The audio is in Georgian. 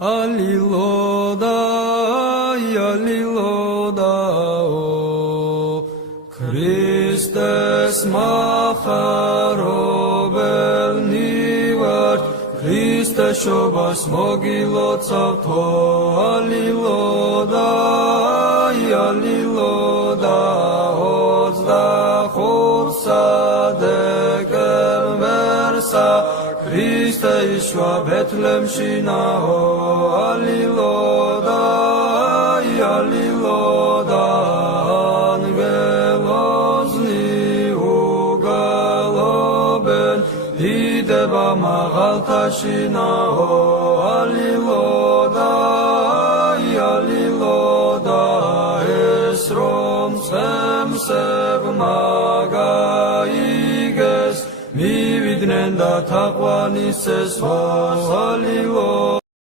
Αλληλόδα, Χριστές μαχαρობელნი ვართ, Χριστე შობას მოგილოცავთო, Αλληλόδα, ოცდახუთსა დეკემბერსა, Χριστე იშვა ბეთლემში ნაო, Αλληλόδα, ანგელოზნი უგალობენ, დიდება მაღალთაში ნაო, Αλληλόδα, ეს რომ წემსებმა გაიგეს, მივიდნენ და თაყვანისეს, Αλληλόδα.